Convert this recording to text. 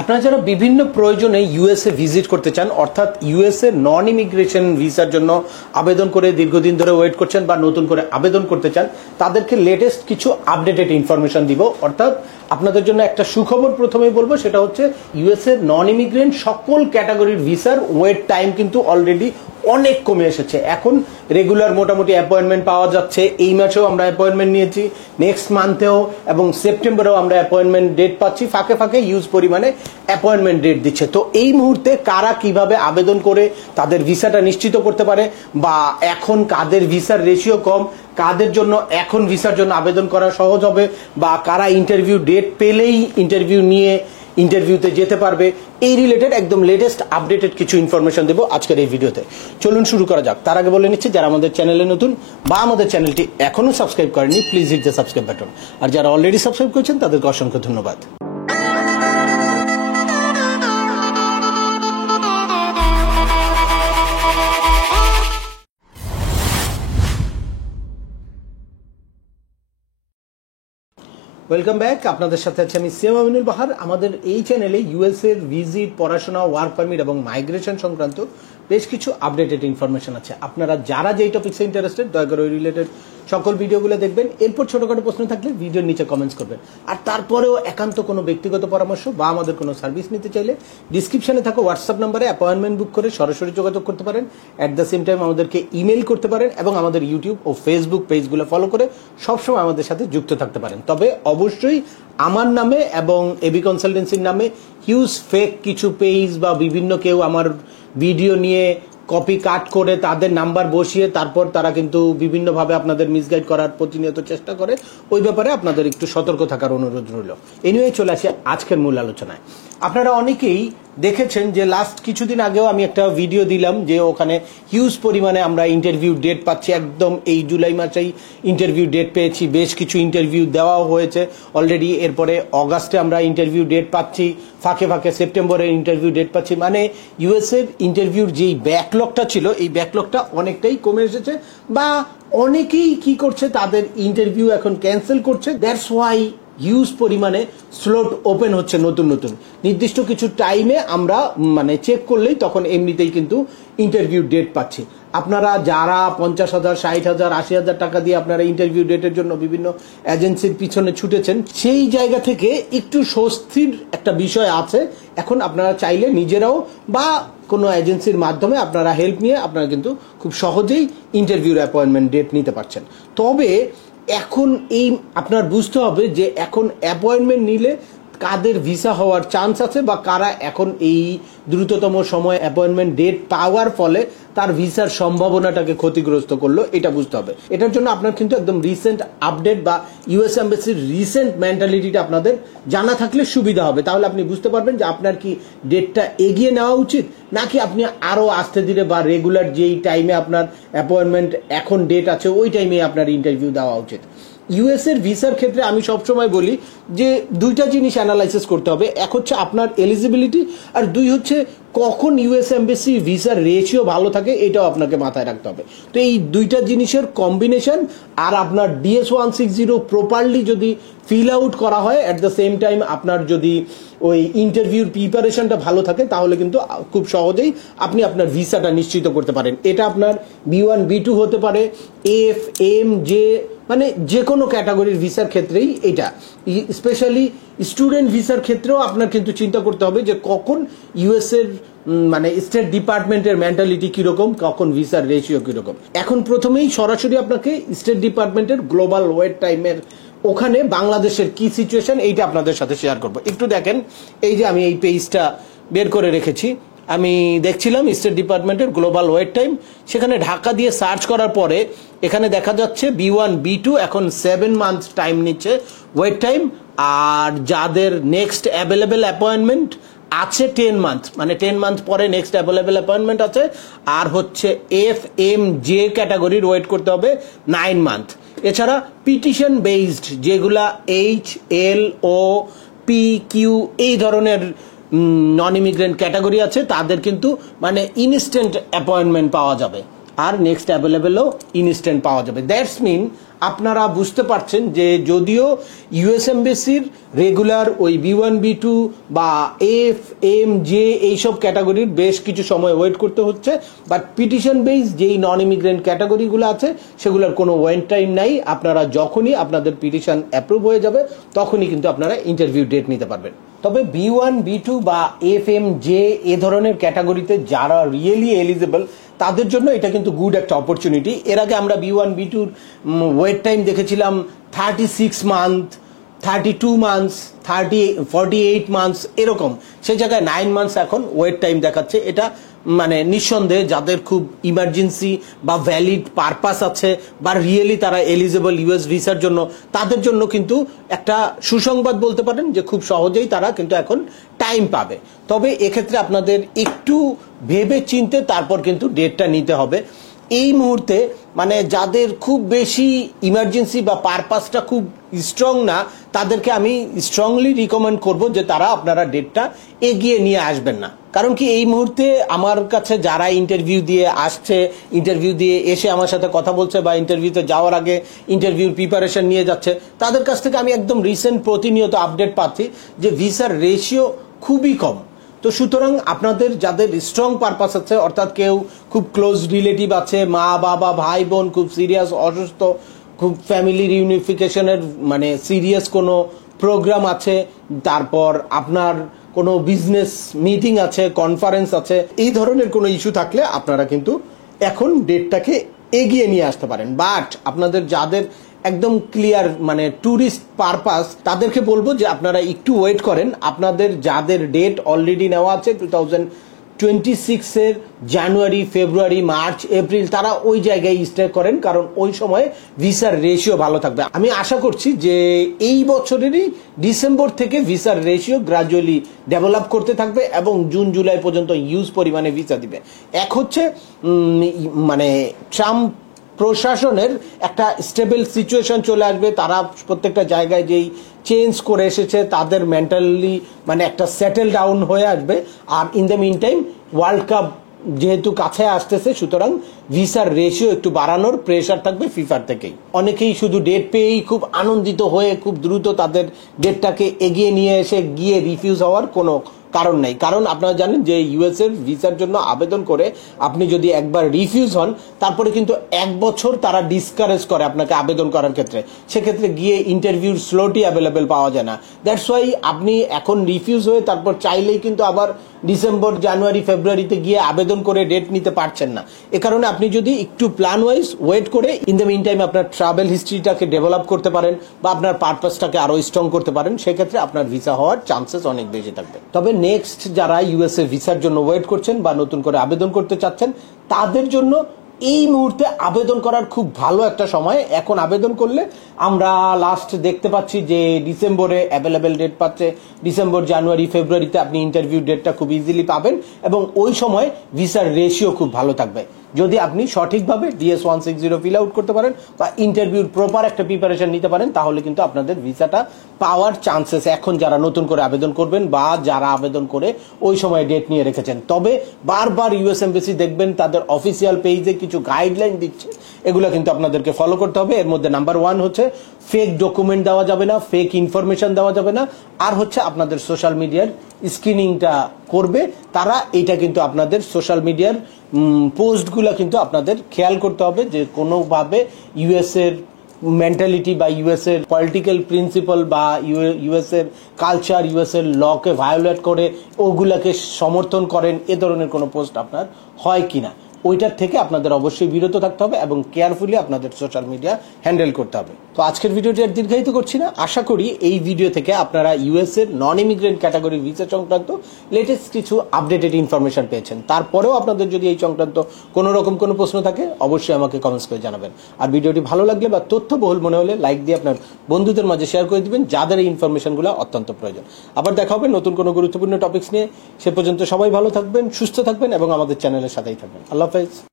আপনারা যারা বিভিন্ন প্রয়োজনে ইউএসএ ভিজিট করতে চান, অর্থাৎ ইউএসএ নন ইমিগ্রেশন ভিসার জন্য আবেদন করে দীর্ঘদিন ধরে ওয়েট করছেন বা নতুন করে আবেদন করতে চান, তাদেরকে লেটেস্ট কিছু আপডেটেড ইনফরমেশন দিব। অর্থাৎ আপনাদের জন্য একটা সুখবর প্রথমেই বলবো, সেটা হচ্ছে ইউএসএ নন ইমিগ্রেন্ট সকল ক্যাটাগরির ভিসার ওয়েট টাইম কিন্তু অলরেডি অনেক কমে এসেছে। এখন রেগুলার মোটামুটি অ্যাপয়েন্টমেন্ট পাওয়া যাচ্ছে। এই মাসেও আমরা অ্যাপয়েন্টমেন্ট নিয়েছি, নেক্সট মান্থেও এবং সেপ্টেম্বরেও আমরা অ্যাপয়েন্টমেন্ট ডেট পাচ্ছি। ফাঁকে ফাঁকে হিউজ পরিমাণে অ্যাপয়েন্টমেন্ট ডেট দিচ্ছে। তো এই মুহূর্তে কারা কিভাবে আবেদন করে তাদের ভিসাটা নিশ্চিত করতে পারে, বা এখন কাদের ভিসার রেশিও কম, কাদের জন্য এখন ভিসার জন্য আবেদন করা সহজ হবে, বা কারা ইন্টারভিউ ডেট পেলেই ইন্টারভিউ নিয়ে ইন্টারভিউতে যেতে পারবে, এই রিলেটেড একদম লেটেস্ট আপডেটেড কিছু ইনফরমেশন দেবো আজকের এই ভিডিওতে। চলুন শুরু করা যাক। তার আগে বলে নিচ্ছি, যারা আমাদের চ্যানেলে নতুন বা আমাদের চ্যানেলটি এখনো সাবস্ক্রাইব করেনি, please hit the subscribe button. আর যারা অলরেডি সাবস্ক্রাইব করেছেন তাদেরকে অসংখ্য ধন্যবাদ। Welcome back. আপনাদের সাথে আছে আমি সিএম আমিনুল বাহার। আমাদের এই চ্যানেলে ইউএসএর ভিজিট, পড়াশোনা, ওয়ার্ক পারমিট এবং মাইগ্রেশন সংক্রান্ত বেশ কিছু আপডেটেড ইনফরমেশন আছে। আপনারা যারা যেই টপিক্সে ইন্টারেস্টেড, দয়া করে ওই রিলেটেড সকল ভিডিওগুলো দেখবেন। এরপর ছোটখাটো প্রশ্ন থাকলে ভিডিওর নিচে কমেন্টস করবেন। আর তারপরেও একান্ত কোনো ব্যক্তিগত পরামর্শ বা আমাদের কোনো সার্ভিস নিতে চাইলে ডিসক্রিপশনে থাকা হোয়াটসঅ্যাপ নাম্বারে অ্যাপয়েন্টমেন্ট বুক করে সরাসরি যোগাযোগ করতে পারেন। অ্যাট দ্য সেম টাইম আমাদেরকে ইমেল করতে পারেন এবং আমাদের ইউটিউব ও ফেসবুক পেজগুলো ফলো করে সবসময় আমাদের সাথে যুক্ত থাকতে পারেন। তবে অবশ্যই আমার নামে এবং এবি কনসালটেন্সির নামে হিউজ ফেক কিছু পেজ বা বিভিন্ন কেউ আমার ভিডিও নিয়ে কপি কাট করে তাদের নাম্বার বসিয়ে তারপর তারা কিন্তু বিভিন্নভাবে আপনাদের মিসগাইড করার প্রতিনিয়ত চেষ্টা করে। ওই ব্যাপারে আপনাদের একটু সতর্ক থাকার অনুরোধ রইল। এনিওয়ে, চলে আসি আজকের মূল আলোচনায়। আপনারা অনেকেই দেখেছেন যে লাস্ট কিছুদিন আগেও আমি একটা ভিডিও দিলাম যে ওখানে হিউজ পরিমাণে আমরা ইন্টারভিউ ডেট পাচ্ছি। একদম এই জুলাই মাসেই ইন্টারভিউ ডেট পেয়েছি, বেশ কিছু ইন্টারভিউ দেওয়াও হয়েছে অলরেডি। এরপরে অগাস্টে আমরা ইন্টারভিউ ডেট পাচ্ছি, ফাঁকে ফাঁকে সেপ্টেম্বরে ইন্টারভিউ ডেট পাচ্ছি। মানে ইউএসএর ইন্টারভিউর যেই ব্যাকলগটা ছিল, এই ব্যাকলগটা অনেকটাই কমে এসেছে, বা অনেকেই কি করছে, তাদের ইন্টারভিউ এখন ক্যান্সেল করছে। দ্যাটস ওয়াই হিউজ পরিমাণে স্লট ওপেন হচ্ছে নতুন নতুন। নির্দিষ্ট কিছু টাইমে আমরা চেক করলেই তখন এমনিতেই কিন্তু ইন্টারভিউ ডেট পাচ্ছি। আপনারা যারা 50,000, 60,000, 80,000 টাকা দিয়ে আপনারা ইন্টারভিউ ডেটের জন্য বিভিন্ন এজেন্সির পিছনে ছুটেছেন, সেই জায়গা থেকে একটু স্বস্তির একটা বিষয় আছে। এখন আপনারা চাইলে নিজেরাও বা কোনো এজেন্সির মাধ্যমে আপনারা হেল্প নিয়ে আপনারা কিন্তু খুব সহজেই ইন্টারভিউর অ্যাপয়েন্টমেন্ট ডেট নিতে পারছেন। তবে এখন এই আপনার বুঝতে হবে যে এখন অ্যাপয়েন্টমেন্ট নিলে কাদের ভিসা হওয়ার চান্স আছে, বা কারা এখন এই দ্রুততম সময় অ্যাপয়েন্টমেন্ট ডেট পাওয়ার ফলে তার ভিসার সম্ভাবনাটাকে ক্ষতিগ্রস্ত করলো, এটা বুঝতে হবে। এটার জন্য আপনার কিন্তু একদম রিসেন্ট আপডেট বা ইউএস এম্বাসির রিসেন্ট মেন্টালিটিটা আপনাদের জানা থাকলে সুবিধা হবে। তাহলে আপনি বুঝতে পারবেন যে আপনার কি ডেটটা এগিয়ে নেওয়া উচিত, নাকি আপনি আরও আস্তে ধীরে বা রেগুলার যেই টাইমে আপনার অ্যাপয়েন্টমেন্ট এখন ডেট আছে ওই টাইমে আপনার ইন্টারভিউ দেওয়া উচিত। ইউএস এর ভিসার ক্ষেত্রে আমি সবসময় বলি যে দুইটা জিনিস অ্যানালাইসিস করতে হবে। এক হচ্ছে আপনার এলিজিবিলিটি, আর দুই হচ্ছে কখন ইউএস এমবাসি ভিসার রেশিও ভালো থাকে, এটাও আপনাকে মাথায় রাখতে হবে। তো এই দুইটা জিনিসের কম্বিনেশন আর আপনার DS-160 প্রপারলি যদি ফিল আউট করা হয়, অ্যাট দ্য সেম টাইম আপনার যদি ওই ইন্টারভিউর প্রিপারেশনটা ভালো থাকে, তাহলে কিন্তু খুব সহজেই আপনি আপনার ভিসাটা নিশ্চিত করতে পারেন। এটা আপনার B1, B2 হতে পারে, F, M, J, মানে যে কোনো ক্যাটাগরির ভিসার ক্ষেত্রেই এটা। স্পেশালি স্টুডেন্ট ভিসার ক্ষেত্রেও আপনার কিন্তু চিন্তা করতে হবে যে কখন ইউএস এর স্টেট ডিপার্টমেন্টের মেন্টালিটি কিরকম, কখন ভিসার রেশিও কিরকম। এখন প্রথমেই সরাসরি আপনাকে স্টেট ডিপার্টমেন্টের গ্লোবাল ওয়েট টাইমের ওখানে বাংলাদেশের কি সিচুয়েশন, এইটা আপনাদের সাথে শেয়ার করবো। একটু দেখেন, এই যে আমি এই পেজটা বের করে রেখেছি, আমি দেখছিলাম স্টেট ডিপার্টমেন্টের গ্লোবাল ওয়েট টাইম। সেখানে ঢাকা দিয়ে সার্চ করার পরে এখানে দেখা যাচ্ছে B1, B2 এখন 7 মান্থ টাইম নিচ্ছে ওয়েট টাইম। আর যাদের নেক্সট অ্যাভেলেবেল অ্যাপয়েন্টমেন্ট আছে 10 মান্থ, মানে 10 মান্থ পরে নেক্সট অ্যাভেলেবেল অ্যাপয়েন্টমেন্ট আছে। আর হচ্ছে FMJ ক্যাটাগরির ওয়েট করতে হবে 9 মান্থ। এছাড়া পিটিশন বেসড যেগুলা HLO PQ এই ধরনের নন ইমিগ্রেন্ট ক্যাটাগরি আছে, তাদের কিন্তু ইনস্ট্যান্ট অ্যাপয়েন্টমেন্ট পাওয়া যাবে, আর নেক্সট অ্যাভেলেবেলও ইনস্ট্যান্ট পাওয়া যাবে। দ্যাটস মিন আপনারা বুঝতে পারছেন যে যদিও ইউএস এমবেসির রেগুলার ওই B1 B2 বা FMJ এইসব ক্যাটাগরির বেশ কিছু সময় ওয়েট করতে হচ্ছে, বাট পিটিশন বেস যেই নন ইমিগ্রেন্ট ক্যাটাগরিগুলো আছে সেগুলোর কোনো ওয়েট টাইম নাই। আপনারা যখনই আপনাদের পিটিশন অ্যাপ্রুভ হয়ে যাবে তখনই কিন্তু আপনারা ইন্টারভিউ ডেট নিতে পারবেন। তবে B1 B2 বা FMJ এ ধরনের ক্যাটাগরিতে যারা রিয়েলি এলিজেবল তাদের জন্য এটা কিন্তু গুড একটা অপরচুনিটি। এর আগে আমরা B1 B2 ওয়েট টাইম দেখেছিলাম 36 মান্থ, 32 মান্থস, 48 মান্থস এরকম, সেই জায়গায় 9 মান্থস এখন ওয়েট টাইম দেখাচ্ছে। এটা মানে নিঃসন্দেহে যাদের খুব ইমার্জেন্সি বা ভ্যালিড পারপাস আছে বা রিয়েলি তারা এলিজেবল ইউএস ভিসার জন্য, তাদের জন্য কিন্তু একটা সুসংবাদ বলতে পারেন যে খুব সহজেই তারা কিন্তু এখন টাইম পাবে। তবে এক্ষেত্রে আপনাদের একটু ভেবে চিনতে তারপর কিন্তু ডেটটা নিতে হবে। এই মুহূর্তে মানে যাদের খুব বেশি ইমার্জেন্সি বা পারপাসটা খুব স্ট্রং না, তাদেরকে আমি স্ট্রংলি রিকমেন্ড করব যে তারা আপনারা ডেটটা এগিয়ে নিয়ে আসবেন না। কারণ কি এই মুহূর্তে আমার কাছে যারা ইন্টারভিউ দিয়ে আসছে, ইন্টারভিউ দিয়ে এসে আমার সাথে কথা বলছে বা ইন্টারভিউতে যাওয়ার আগে ইন্টারভিউর প্রিপারেশন নিয়ে যাচ্ছে, তাদের কাছ থেকে আমি একদম রিসেন্ট প্রতিনিয়ত আপডেট পাচ্ছি যে ভিসার রেশিও খুবই কম। তো সুতরাং আপনাদের যাদের স্ট্রং পারপাস আছে, অর্থাৎ কেউ খুব ক্লোজ রিলেটিভ আছে, মা বাবা ভাই বোন খুব সিরিয়াস অসুস্থ, খুব ফ্যামিলি রিউনিফিকেশনের মানে সিরিয়াস কোনো প্রোগ্রাম আছে, তারপর আপনার কোনো বিজনেস মিটিং আছে, কনফারেন্স আছে, এই ধরনের কোনো ইস্যু থাকলে আপনারা কিন্তু এখন ডেটটাকে এগিয়ে নিয়ে আসতে পারেন। বাট আপনাদের যাদের একদম ক্লিয়ার মানে ট্যুরিস্ট পারপাস, তাদেরকে বলবো যে আপনারা একটু ওয়েট করেন। আপনাদের যাদের ডেট অলরেডি নেওয়া আছে 2026-এর জানুয়ারি, ফেব্রুয়ারি, মার্চ, এপ্রিল, তারা ওই জায়গায় স্টে করেন, কারণ ওই সময় ভিসার রেশিও ভালো থাকবে। আমি আশা করছি যে এই বছরেরই ডিসেম্বর থেকে ভিসার রেশিও গ্রাজুয়ালি ডেভেলপ করতে থাকবে এবং জুন জুলাই পর্যন্ত হিউজ পরিমাণে ভিসা দিবে। এক হচ্ছে মানে ট্রাম্প প্রশাসনের একটা স্টেবল সিচুয়েশন চলে আসবে, তারা প্রত্যেকটা জায়গায় যেই চেঞ্জ করে এসেছে তাদের মেন্টালি মানে একটা সেটেল ডাউন হয়ে আসবে। আর in the meantime world cup যেহেতু কাছে আসতেছে, সুতরাং ভিসার রেশিও একটু বাড়ানোর প্রেশার থাকবে ফিফার থেকেই। অনেকেই শুধু ডেট পেয়েই খুব আনন্দিত হয়ে খুব দ্রুত তাদের ডেটটাকে এগিয়ে নিয়ে এসে গিয়ে রিফিউজ হওয়ার কোনো কারণ নেই। কারণ আপনারা জানেন যে ইউএস এর ভিসার জন্য আবেদন করে আপনি যদি একবার রিফিউজ হন, তারপরে কিন্তু 1 বছর তারা ডিসকারেজ করে আপনাকে আবেদন করার ক্ষেত্রে। সেক্ষেত্রে গিয়ে ইন্টারভিউর স্লটই অ্যাভেলেবেল পাওয়া যায় না। দ্যাটস ওয়াই আপনি এখন রিফিউজ হয়ে তারপর চাইলেই কিন্তু আবার ডিসেম্বর, জানুয়ারি, ফেব্রুয়ারিতে গিয়ে আবেদন করে ডেট নিতে পারছেন না। এ কারণে আপনি যদি একটু প্ল্যান ওয়াইজ ওয়েট করে ইন দ্য মিন টাইম আপনার ট্রাভেল হিস্ট্রিটাকে ডেভেলপ করতে পারেন বা আপনার পারপাসটাকে আরো স্ট্রং করতে পারেন, সেক্ষেত্রে আপনার ভিসা হওয়ার চান্সেস অনেক বেশি থাকবে। তবে নেক্সট যারা ইউএসএ ভিসার জন্য ওয়েট করছেন বা নতুন করে আবেদন করতে চাচ্ছেন, তাদের জন্য এই মুহূর্তে আবেদন করার খুব ভালো একটা সময়। এখন আবেদন করলে আমরা লাস্ট দেখতে পাচ্ছি যে ডিসেম্বরে অ্যাভেলেবেল ডেট পাচ্ছে, ডিসেম্বর, জানুয়ারি, ফেব্রুয়ারিতে আপনি ইন্টারভিউ ডেটটা খুব ইজিলি পাবেন এবং ওই সময় ভিসার রেশিও খুব ভালো থাকবে। যদি আপনি সঠিকভাবে DS-160 ফিল আউট করতে পারেন বা ইন্টারভিউর প্রপার একটা প্রিপারেশন নিতে পারেন, তাহলে কিন্তু আপনাদের ভিসাটা পাওয়ার চান্সেস এখন যারা নতুন করে আবেদন করবেন বা যারা আবেদন করে ওই সময় ডেট নিয়ে রেখেছেন। তবে বারবার ইউএস এমবেসি দেখবেন তাদের অফিসিয়াল পেজে কিছু গাইডলাইন দিচ্ছে, এগুলো কিন্তু আপনাদেরকে ফলো করতে হবে। এর মধ্যে নাম্বার 1 হচ্ছে ফেক ডকুমেন্ট দেওয়া যাবে না, ফেক ইনফরমেশন দেওয়া যাবে না। আর হচ্ছে আপনাদের সোশ্যাল মিডিয়ার স্ক্রিনিংটা করবে তারা, এটা কিন্তু আপনাদের সোশ্যাল মিডিয়ার পোস্টগুলো কিন্তু আপনাদের খেয়াল করতে হবে যে কোনোভাবে ইউএস এর মেন্টালিটি বা ইউএস এর পলিটিক্যাল প্রিন্সিপাল বা ইউএস এর কালচার, ইউএস এর লকে ভায়োলেট করে ওগুলাকে সমর্থন করেন, এ ধরনের কোনো পোস্ট আপনার হয় কিনা ওইটার থেকে আপনাদের অবশ্যই বিরত থাকতে হবে এবং কেয়ারফুলি আপনাদের সোশ্যাল মিডিয়া হ্যান্ডেল করতে হবে। তো আজকের ভিডিওটি আর দীর্ঘায়িত করছি না। আশা করি এই ভিডিও থেকে আপনারা ইউএস এর নন ইমিগ্রেন্ট ক্যাটাগরি ভিসা সংক্রান্ত লেটেস্ট কিছু আপডেটেড ইনফরমেশন পেয়েছেন। তারপরেও আপনাদের যদি এই সংক্রান্ত কোনো রকম কোনো প্রশ্ন থাকে অবশ্যই আমাকে কমেন্টস করে জানাবেন। আর ভিডিওটি ভালো লাগলে বা তথ্যবহুল মনে হলে লাইক দিয়ে আপনার বন্ধুদের মাঝে শেয়ার করে দিবেন যাদের এই ইনফরমেশনগুলো অত্যন্ত প্রয়োজন। আবার দেখা হবে নতুন কোনো গুরুত্বপূর্ণ টপিকস নিয়ে। সে পর্যন্ত সবাই ভালো থাকবেন, সুস্থ থাকবেন এবং আমাদের চ্যানেলের সাথেই থাকবেন। আল্লাহ হাফেজ।